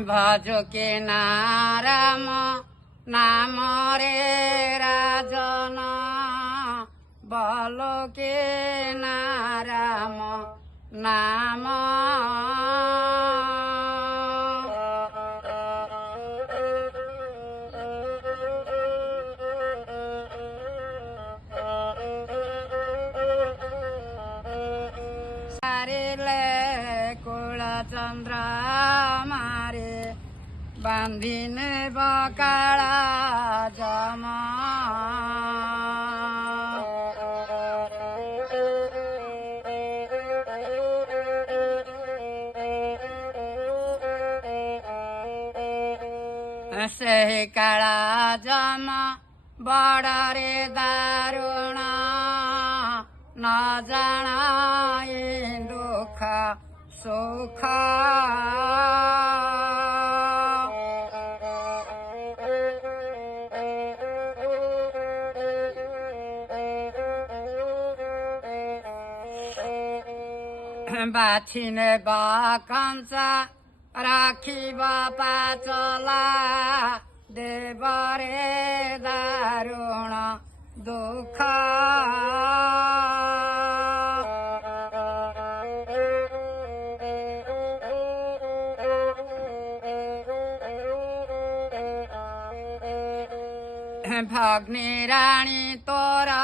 भजो के नाराम नाम रे राजन बलो के नाराम नाम सारिले कुल चंद्र मारे बांधिने बकाला जमा से काला जमा बड़रे दारुण न जानाए दुख सुख बाछिने बाकंचा राखिबा पाचला देवरे दारुण दुख भग्नी राणी तोरा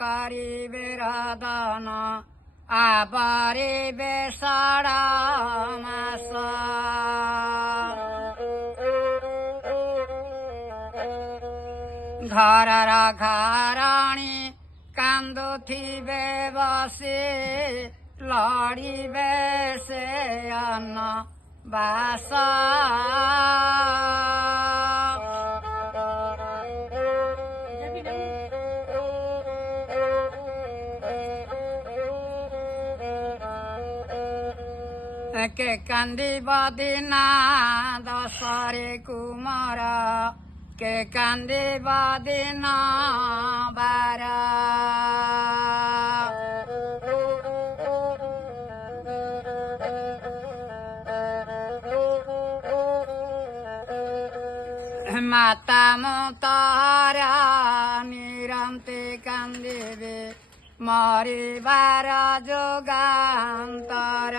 करिबे रदन आबरिबे साडा मास घर घराणी कान्दुथिबे बसे लडिबे से अन्न बास के कान्दिब दिना दशरे कुमार के कान्दिब दिना बार माता मुतारा निरन्ते कान्दिबे मरिबार जोगान्तर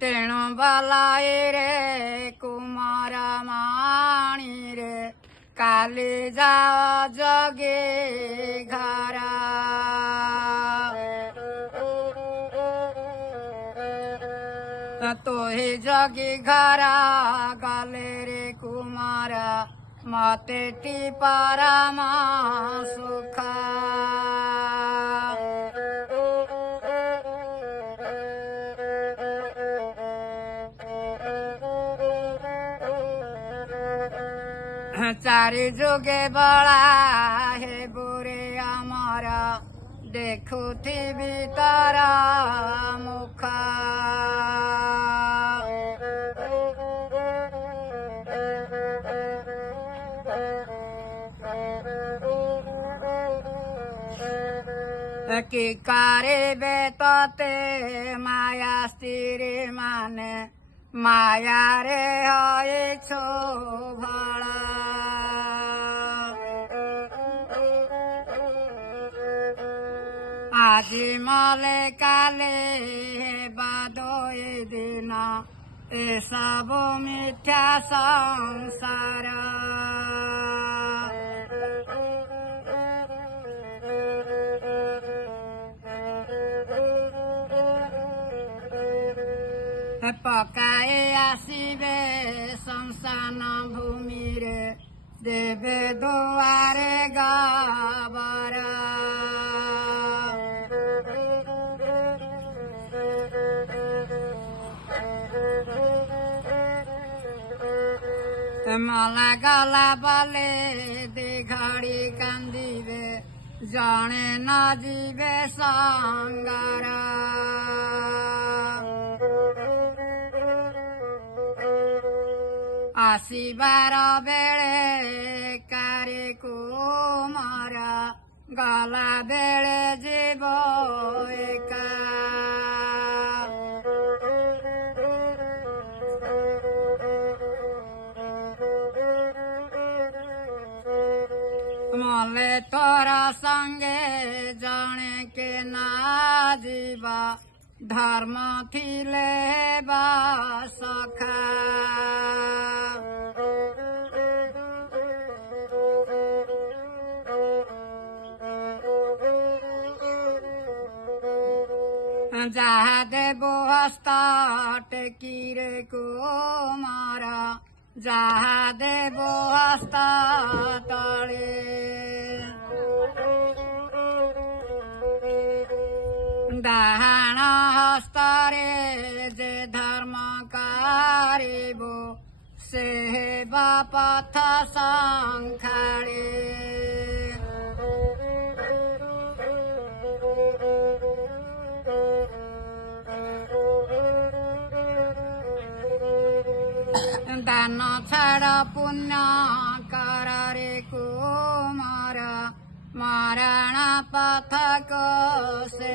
तेणु बलाई रे कुमार माणी रे काली जाओ जगे घर तो ही जगी घरा गले रे कुमार मते टी परम सुख चारि जुगे बड़ा हे बुरे अमर देखुथिबी तारा मुख कि कारिबे तते माया स्त्री माने माया रे हईछु भला আজি মলে কালে বাদয়ে দিন এসব মিথ্যা সংসার पकाए आसिबे शमशान भूमि रे देवे दुआरे गाबर मला गला बले दिघाड़ी कांदिबे जणे न जीवे संगार आसिबार बेले कारे को କୁମାର ଗଲା ବେଳେ ଯିବ ଏକା ମଲେ ତୋର ସଙ୍ଗେ ଜଣେ କେ ନା ଯିବା ଧର୍ମ ଥିଲେ ବା ସଖା ଯାହା ଦେବ ହସ୍ତ ଟେକିରେ କୁମାର ଯାହା ଦେବ ହସ୍ତ ତଳେ ଡାହାଣ ହସ୍ତରେ ଯେ ଧର୍ମ କରିବ ସେ ହେବା ପଥ ସଂଖାଳେ ଦାନ ଛାଡ଼ ପୁଣ୍ୟ କରରେ କୁମାର ମରଣ ପଥକ ସେ